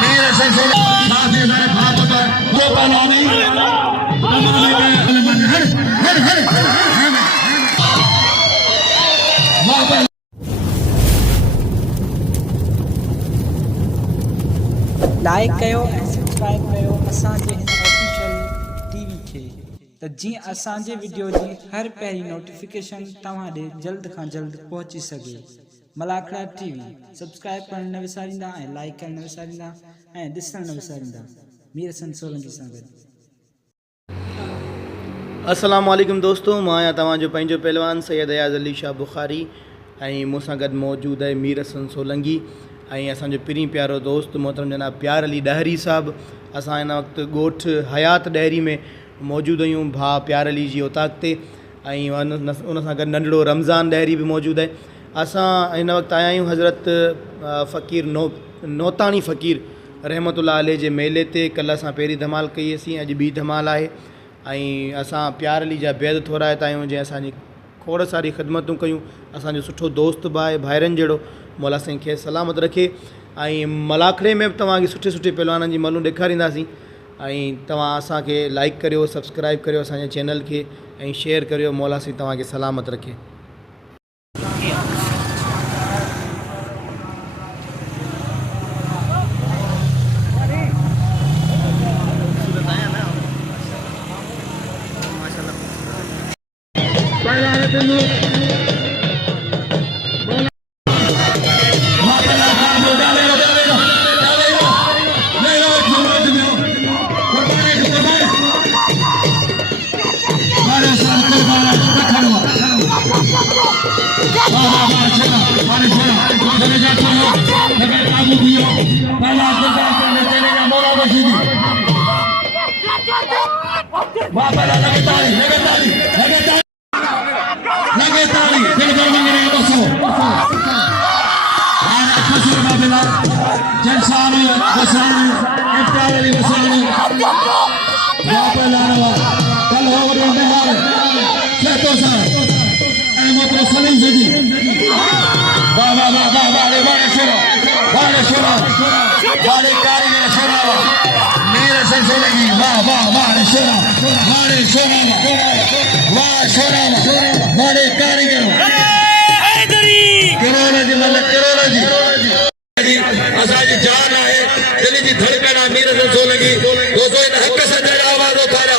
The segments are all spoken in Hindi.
मेरे संग साथी सारे भाप पर वो पहलवानी हर हर हर वाह लाइक कयो ऐं सब्सक्राइब कयो असांजे हिन ऑफिशियल टीवी खे त जीअं असांजे वीडियो जी हर पहिरीं नोटिफिकेशन तव्हां ॾे जल्द खां जल्द पहुची सघे। मलाखड़ा टीवी सब्सक्राइब करण न विसारींदा ऐं लाइक करण न विसारींदा ऐं ॾिसण न विसारींदा। मीर हसन सोलंकी सां गॾु। अस्सलाम वालेकुम दोस्तों, मां आहियां तव्हांजो पंहिंजो पहलवान सैयद अयाज़ अली शाह बुखारी ऐं मूंसां गॾु मौजूदु आहे मीर हसन सोलंकी ऐं असांजो पिरी प्यारो दोस्त मोहतरम जनाब प्यार अली ॾहरी साहब। असां हिन वक़्तु ॻोठु हयात ॾहरी में मौजूदु आहियूं, भाउ प्यार अली जी औताक ते, ऐं उन सां गॾु नंढड़ो रमज़ान ॾहरी बि मौजूदु आहे। असां हिन वक़्तु आया आहियूं हज़रत फ़क़ीर नौतानी फ़क़ीर रहमतुल्लाह अलैह जे मेले ते। कल्ह असां पहिरीं धमाल कई हुईसीं, अॼु ॿी धमाल आहे ऐं असां प्यार अली जा बैद थोराइता आहियूं जंहिं असांजी खोड़ सारी ख़िदमतूं कयूं। असांजो सुठो दोस्त बि आहे, भाइरनि जहिड़ो। मौला साईं खे सलामत रखे। ऐं मलाखड़े में बि तव्हांखे सुठे सुठे पहलवाननि जी मलूं ॾेखारींदासीं ऐं तव्हां असांखे लाइक करियो, सब्सक्राइब करियो असांजे चैनल खे ऐं शेयर करियो। मौला साईं तव्हांखे सलामत रखे। असांजी जान आहे, दिल जी धड़कन आहे मीर हसन सोलंकी। दोस्तों इन हक़ सां जॾहिं आवाज़ उथारिया,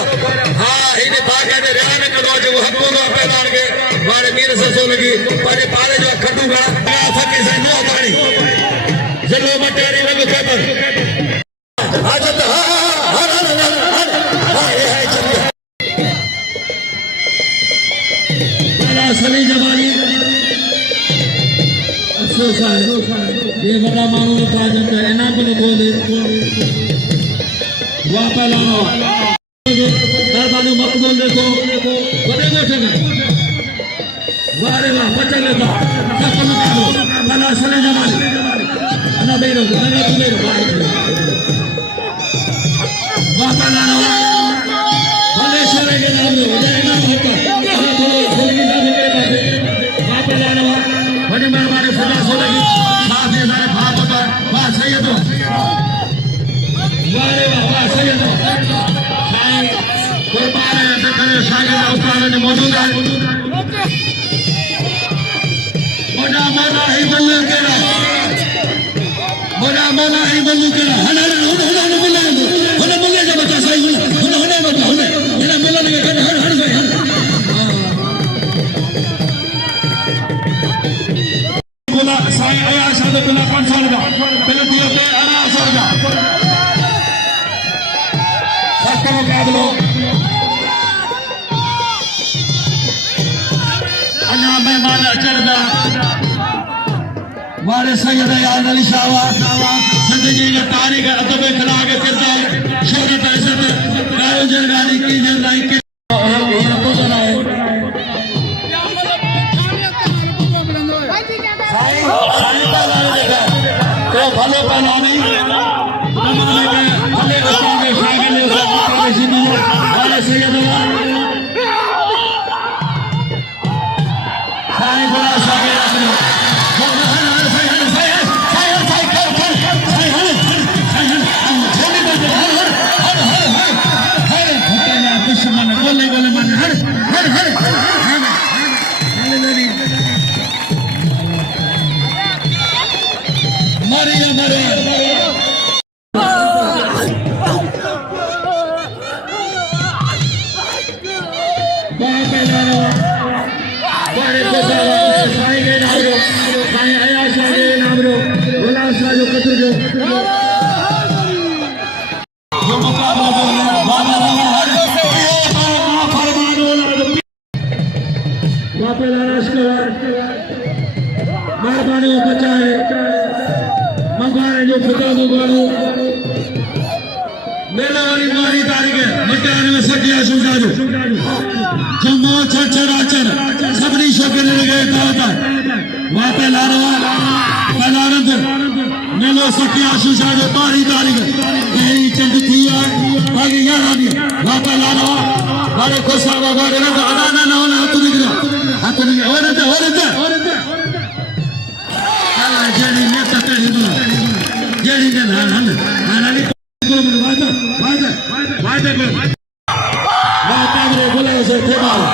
हा हिन बाक़ाइदे रिहा न कंदो जेको हक़ हूंदो आहे पहलवान खे। हाणे मीर हसन सोलंकी पंहिंजे पारे जो खटू खड़ा फक़ीर साईं नो पाणी ज़िलो मटेरी लॻ ख़ैबर हाजत हा हर हर हर हा ये है चलिए वाला सली जवानी अफसोस है ये बड़ा मानू था जब इनाम को बोले वाह पहलवानो दरबानो मकबूल देखो बड़े बैठे वाह रे वाह बच्चा लेता कस्टम करो वाला सले जमाने ना बेरो ना बेरो वाह पहलवानो भले शरे के नाम में हो जाए इनाम होता और थोड़ी थोड़ी ना भी मेरे पास वाह पहलवानो बड़े मेहरबानी खुदा सोलंकी साथी सारे भाप पर वाह सैयदो वाह रे वाह सैयदो साईं कुर्बान है तकरे शागिर्द उस्ताद ने मौजूद है मोना मोना ही बल्लू केड़ा मोना मोना ही बल्लू केड़ा हने हने बोले हने बोले जा बच्चा सही हने हने बच्चा हने बोले ने हने हने बोला साईं आया शाद बिना 5 साल का पहले दियो पे आरा साल का सख्त मुकाबलो अन्ना मेहमान अचरदा वारे सैयद अयाज़ अली शाह जिंदगी का तारीख अदब अखलाक किरदार शोहरत इज्जत गायो जरगानी की जरगाई के तो भले पहलवानी भले उस्ताद शागिर्द वाले सैयद साईं बड़ा शागिर्द भारी मरवान बड़े साईं के नाम रो साईं अयाशा के नाम रो गुलाम शाह जो कतर जो मुकाबला बाबा हर वापे मेहरबानी बचाए मंगवाने जो खुदा मुगानो मेला वाली मारी तारीख है मटाने में सकिया सुजाजो जम्मू छराचर सबनी शोके ले गए था वापे लारवा पलारंद मेलो सकिया सुजाजो मारी तारीख यही चंद थी है बाकी यार आदि वापे लारवा बड़े खुशा बारे ना ना ना ना हाथ निकलो और जेडी ने तते हिंदू जेडी ने ना ना ना वादा को बोला से थे बाबा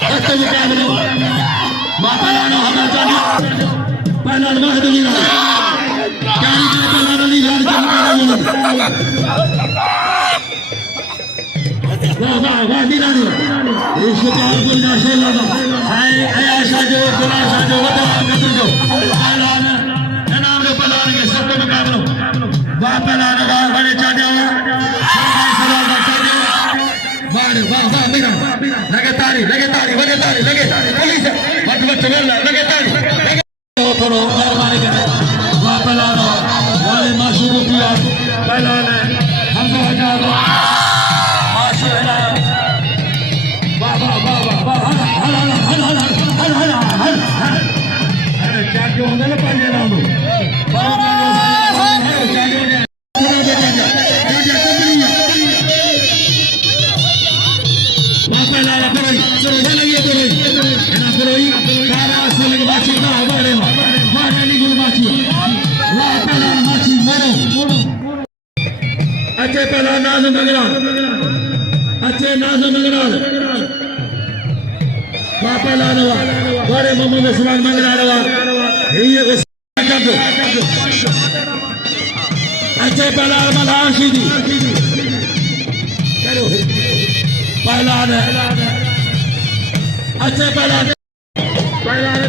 तत्व मुकाबले माता लानो हमें जाने पहला महदुली ना जानी के पहला नहीं जान के वाह दीनानी इसको अब्दुल नासिर लाना हाय अयाशा जो गुलाशा जो वदा कतर जो पहला नाम रे पहला के सब मुकाबले वाह पहला वाह बड़े चाचा वाह मेरा लगे तारी लगे पुलिस मत लगे तारी थोड़ो मेहरबानी करे वाह पहला वाले मासूम किया पहला ने हमको हटा दो माशाल्लाह वाह अरे चाचो होने ना पाजे नाम अच्छे पहला नाज मंगराल पापा लानवा बड़े मोहम्मद उस्मान मंगरालवा ये अच्छे पहला मल्हार शीदी चलो पहला अच्छे पहला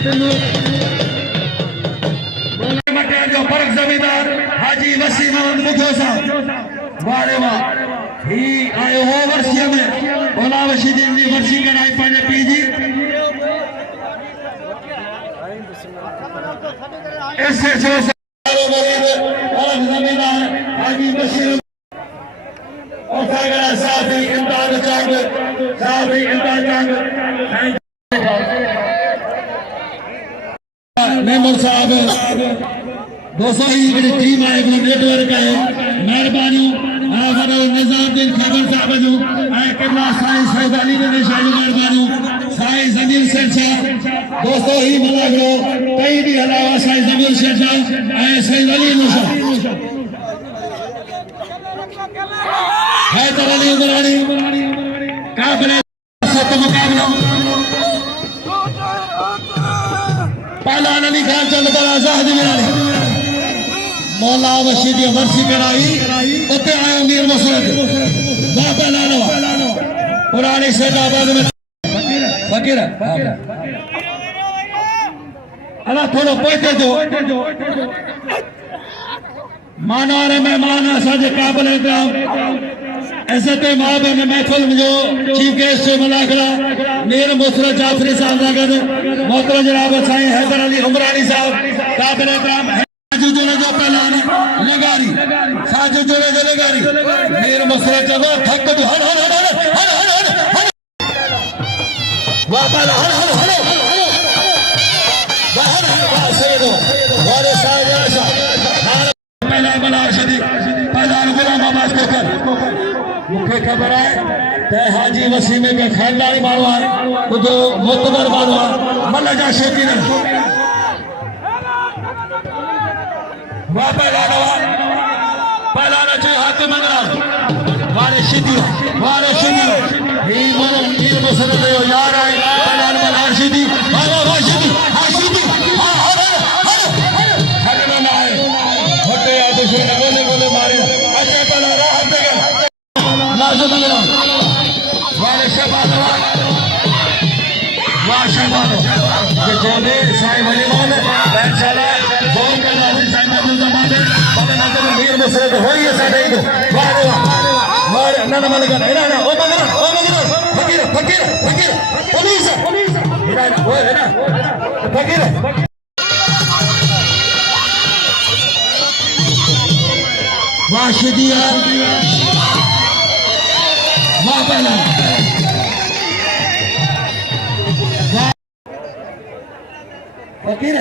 तेनू जो फर्क जमींदार हाजी वसीम मुखो साहब वारे वाह ही आयो हो वर्षी में ओला वशीदीन जी वर्षी कराई पाने पीजी ऐसे जो फर्क जमींदार हाजी वसीम और सागरा साथी इम्तान चांग मेमर साहब दोस्तों ही बड़ी टीम है नेटवर्क है मेहरबानी निजामुद्दीन खबर साहब जो किबला साईं सैयद अली ने निशानी मेहरबानी साईं जमीर शेर साहब दोस्तों ही मना करो कई भी अलावा साईं जमीर शेर साहब सैयद अली निशा हैदर अली उमरानी काफिले सत मुकाबला पहला अली खान चंद बड़ा आजाद मिलानी मौला वशीदी वर्षी कराई उते आयो मीर मसरत बाबा लालवा पुरानी सैदाबाद में फकीर अला थोड़ो पहुंचे जो मानो रे मेहमान असांजे काबिल इकराम ऐसे ते महाबन महफिल जो चीफ गेस्ट से मुलाकात मीर मुसरत जाफरी साहब नगर मोहतरम जनाब साईं हैदर अली उमरानी साहब काबिल इकराम साजू जोड़े जो पहला लगारी साजू जोड़े जो लगारी मीर मुसरत जब थक तो हर वापस हर सैयदो वारे साजा पहला बला शदी पहला गुलाम अब्बास कोकर मुख्य खबर है ते हाजी वसीम के खानदानी मानवा तो मोतबर मानवा मल्लाजा शेती ने वापस लानवा पहला जो हाथ मंगला वारे शिदी ही मन मीर मुसरत यार है पहला मल्हार शिदी वाह शिदी हां शिदी हां साईं मौजूद ज़माने बाबा नाज़िम मीर मुसरत होई असां ॾेई दो वाह वाह न न मलक ना ओ फकीर पुलिस वो है ना फकीर वाह शदिया वाह पहला फकीर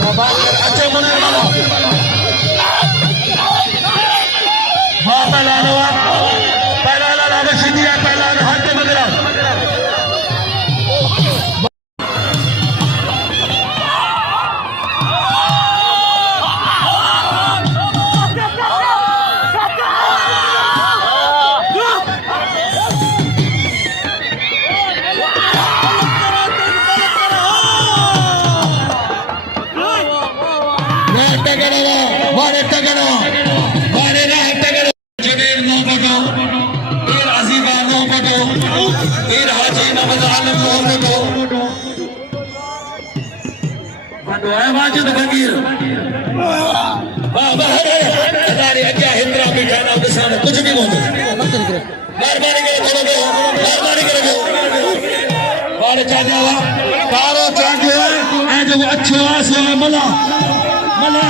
बाबा अच्छे मने वाला वाह पहला ला शदिया पहला हाथ मगरा कुछ भी मेहरबानी करे बारे चाहे तारो चाहे जो अच्छो आसो मला मला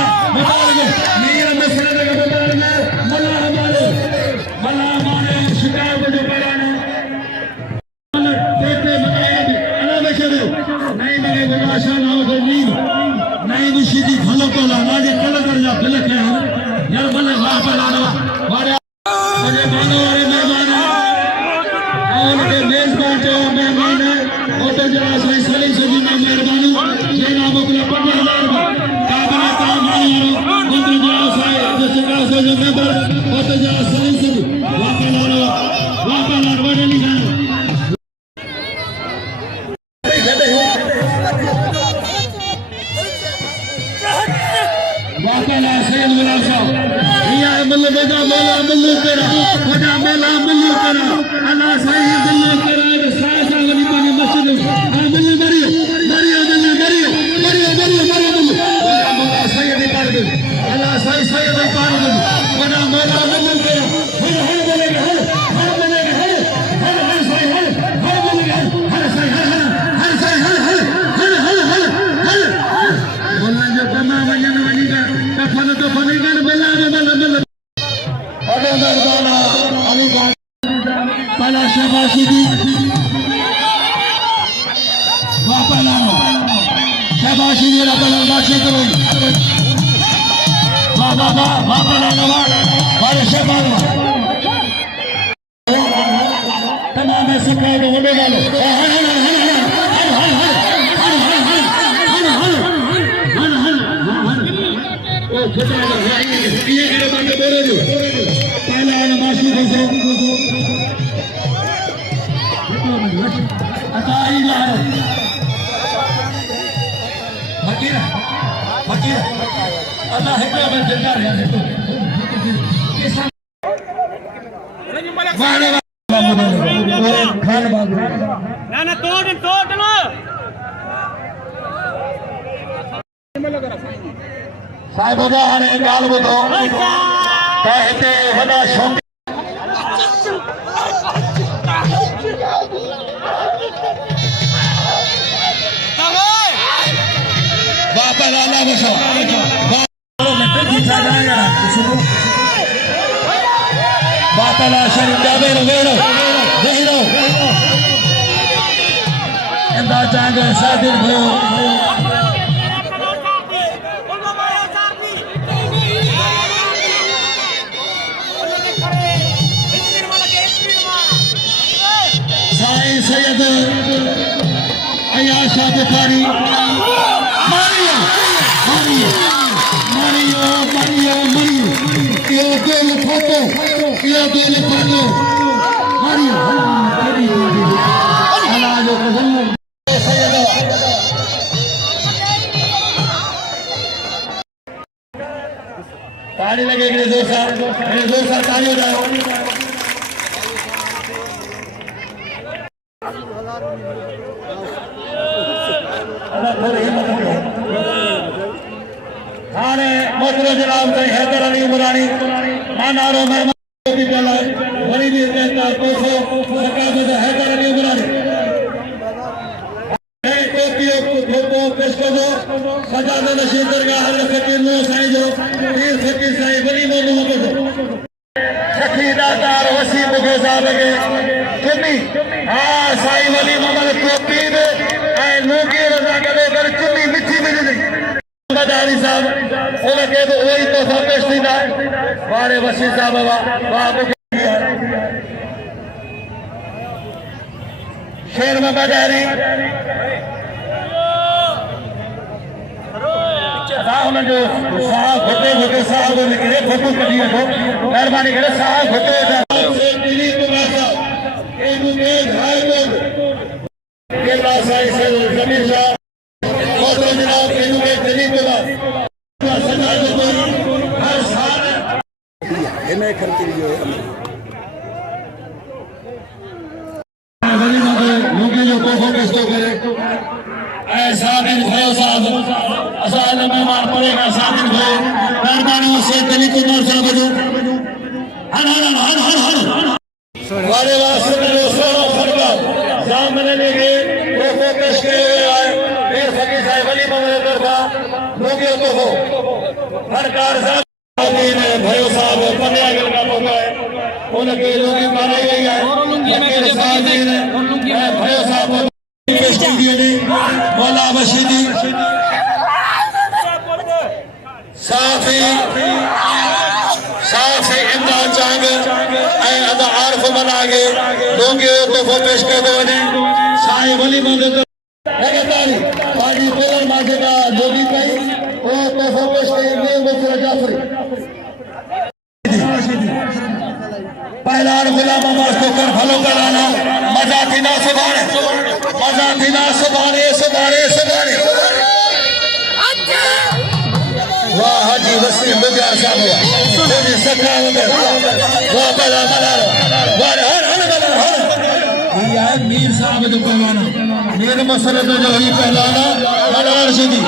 मीर मसले मला हमारे शिकायत जो कराने तेरे मनाए अला बशरो नहीं मेरे गुनाशा ना हो नहीं नहीं मुशीदी भलो को ला माजे कल कर जा भले के यार भले वाह पलाना मारे मुझे मानो अरे मेहमान और के मेजबान जो मेहमान है तो जरा सही सही सजी में मेहरबानी ये नामों के 50,000 काबरा काम मारो तो जरा सही जो जरा से जो मेंबर तो जरा सही सजी वापस वडे नहीं वाकला सैयद गुलाम साहब या मल्ल बेजा मौला मल्ल करा वडा मौला मल्ल करा अल्लाह सही मल्ल करा सासा वली पानी मस्जिद मल्ल मरियो मौला सैयद पार दे अल्लाह सही सैयद पार दे वडा मौला मल्ल करा हर बोलेगा हर सही हर बोलेगा हर सही बोलने जो तमाम वजन वनी का कफन तो फनीगन बला बला अरे दरबाना अली खान पहला शाबाशी दी वापला शाबाशी दी रबल बाशी करो वापला नवा और शाबाश तमाम शिकायत होने वाले ये करे बंद बोलो जो पहला नमाज़ी देखो अताई लारो फकीर अल्लाह है क्या मैं जिंदा रहा तो वाले खान बाबू ना तोड़ लो साहिब जा हाणे ॻाल्हि ॿुधो त हिते वॾा शौक़ वापस आला बसो वापस शरीफ जावेरो वेरो इंदा चांगे सादिर भयो सैयद अयाशा बुखारी मारियो यो दिल फोटो मारियो अल्लाह जो कसम सैयद ताली लगे जोर सा ताली हो जाए अल्लाह मोहतरम जनाब साईं हैदर अली उमरानी मानारो मेहमान की पहला बड़ी भी कहता कोसो सकाफत हैदर अली उमरानी टोपियो को पेश कर दो सजाद नशीद दरगाह हजरत फकीर नूर साईं जो पीर फकीर साईं वली मोहम्मद दातार वसी मुखे साहब के चुन्नी हाँ साईं वली मोहम्मद टोपी में नूकी रजा कदो कर चुन्नी मिठी मिली मोहम्मद अली साहब उनके तो वही तोहफा पेश थींदा वारे वसी साहब वाह मुखे शेर मोहम्मद अली उन जो साहब घुटे घुटे साहब निकिरे फोटो कढी वठो महिरबानी करे साहब घुटे दिलीप राजा एनु के भाई लोग केला साईं से जमीन शाह मोहतरम जनाब एनु के दिलीप राजा सजा दो हर साल इन्हें खर्च लियो वली लोगे जो को फोकस तो करे ऐसा दिन भयो साहब असाल मेहमान पड़ेगा सादिन भयो मेहरबानी से दिलीप कुमार साहब जो हन हन हन हन हन वाले वास्ते में सोना फरका सामने लेके वो फोकस के आए फिर फकीर साहब वली मोहम्मद दरबार लोगे तो हो फरकार साहब भयो साहब पन्या गल का होगा है उनके लोग मारे गए हैं भयो साहब मौला बशीदी साफी इमदाद चांग अदा आरफ मनागे लोगे तोहफो पेश कर दो ने साईं वली मोहम्मद लगातार पार्टी बोलर माथे का जोगी कई वो तोहफो पेश कर दे मुफर जाफरी पहलान गुलाम अमर को कर भलो कराना मजा थी ना सुभाने वाह हाजी वसीम बुगार साहब तेरी सखावत वाह बला वाह हर ये है मीर साहब जो पहलाना मीर मसरत जो ही पहलाना मलार सीधी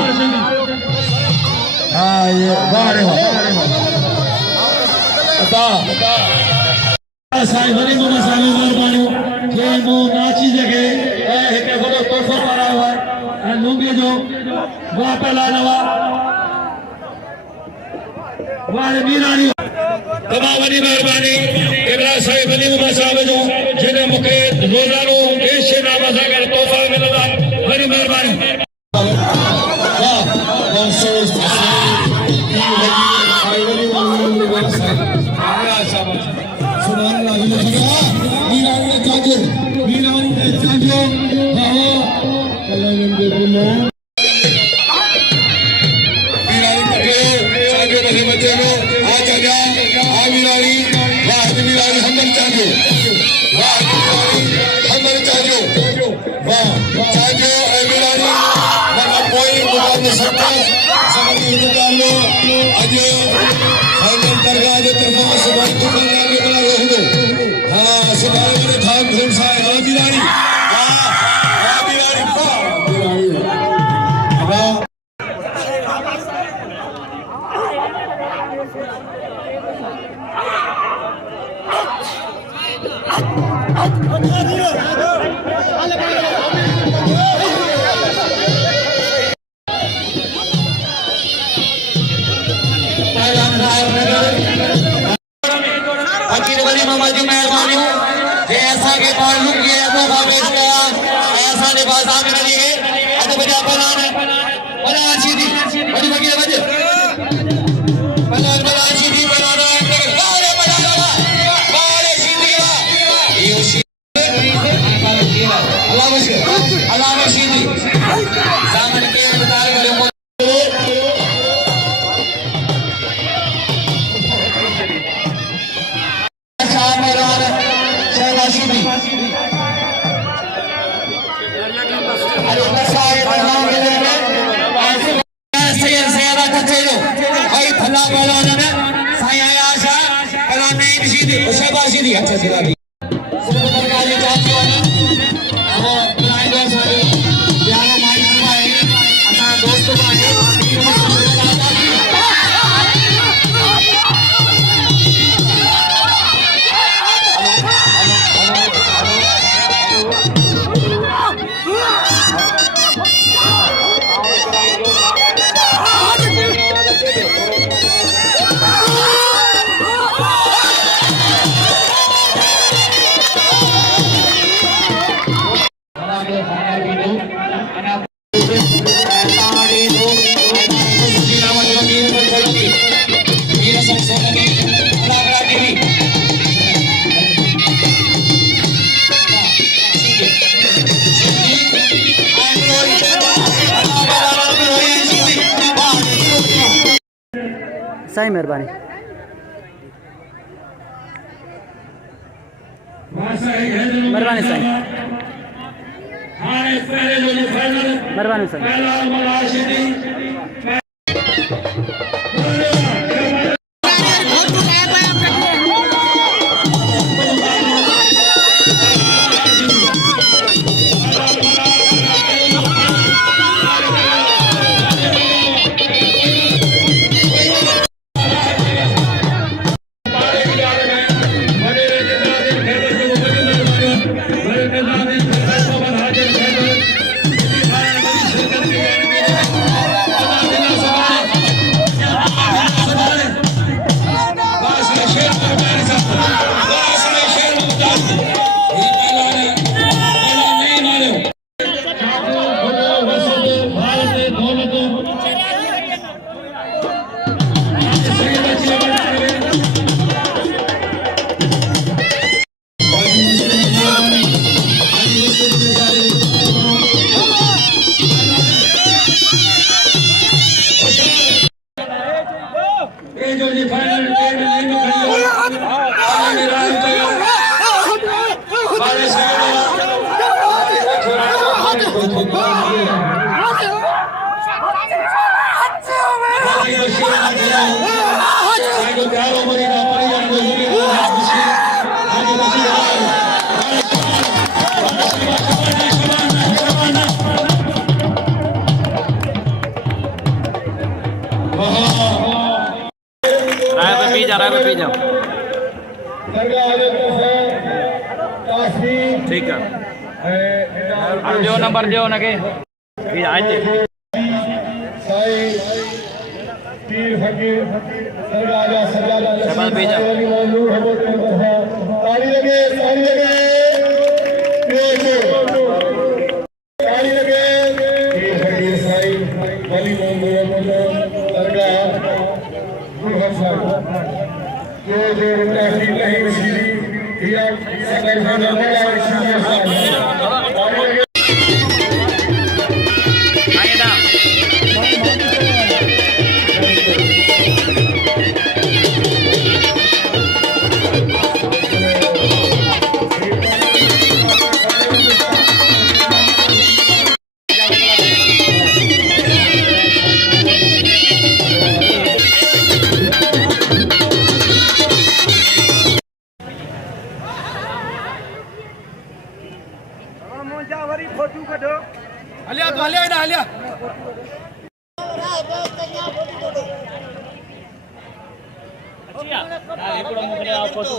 हाँ ये वाह बता साईं वली मोहम्मद साहब मेहरबानी जे मो नाची जगह एक बड़ो तोहफो पड़ा हुआ है लूंगे जो वाह पहलाना वाह मीरानी तमाम वली मेहरबानी इब्राहिम साईं वली मोहम्मद साहब जो जिन्हें मुखे रोजानो देश से नाम सागर तोहफा मिलदा वली मेहरबानी फकीर वली मोहम्मद की मेहरबानी जैसा के मालूम किया तो भावेश का ऐसा ने बाजा में लिए अद बजा बनाना बना सीधी बड़ी फकीर बजे बना सीधी बनाना बारे बजाना बारे सीधी ये अल्लाह सीधी सामने के उतार करे साईं महिरबानी। महिरबानी साईं, महिरबानी साईं। ठीक है, जो नंबर जो नगे पीर फकीर सरगाजा सजादा ताली लगे ताली लगे ताली लगे पीर फकीर साईं वली मोहम्मद सरगाह गुरहर साहब जो ताकी नहीं मसीदी या सगर खाना वाला ताली लगे। फोटो